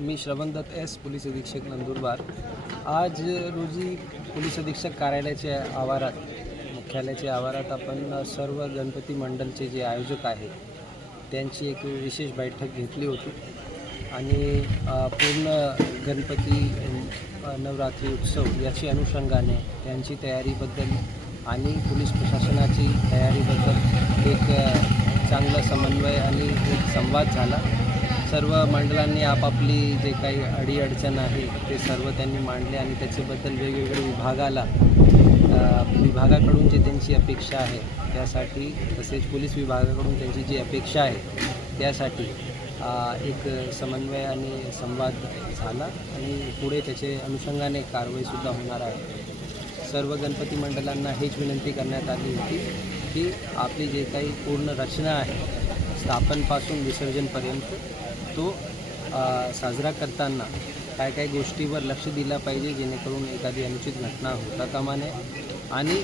मी श्रवण Datta S police अधीक्षक नंदुरबार. आज रोजी पोलीस अधीक्षक कार्यालयाच्या आवारात मुख्यालयाच्या आवारात आपण सर्व गणपती मंडलचे जे आयोजक आहे त्यांची एक विशेष बैठक घेतली होती. आणि पूर्ण गणपती नवरात्री उत्सव याची अनुषंगाने त्यांची तयारीबद्दल आणि पोलीस प्रशासनाची तयारीबद्दल एक चांगला समन्वय आणि एक संवाद झाला. सर्व मंडळांनी आपापली जे काही अडीअडचण आहे ते सर्व त्यांनी मांडले आणि त्याच्याबद्दल वेगवेगळ्या विभागाला विभागाकडून जी त्यांची अपेक्षा आहे त्यासाठी तसेच पोलीस विभागाकडून त्यांची जी अपेक्षा आहे त्यासाठी एक समन्वय आणि संवाद झाला आणि पुढे त्याचे अनुषंगाने कारवाईसुद्धा होणार आहे. सर्व गणपती मंडळांना हेच विनंती करण्यात आली होती की आपली जे काही पूर्ण रचना आहे स्थापनपासून विसर्जनपर्यंत तो साजरा करताना काय काय गोष्टीवर लक्ष दिलं पाहिजे जेणेकरून एखादी अनुचित घटना होता कामा नये. आणि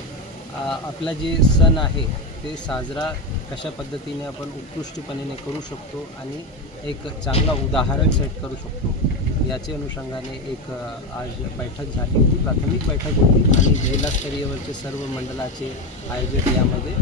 आपला जे सण आहे ते साजरा कशा पद्धतीने आपण उत्कृष्टपणे करू शकतो आणि एक चांगला उदाहरण सेट करू शकतो याचे अनुषंगाने एक आज बैठक झाली होती प्राथमिक बैठक होती. आणि जिल्हास्तरीयवरचे सर्व मंडळाचे आयोजक यामध्ये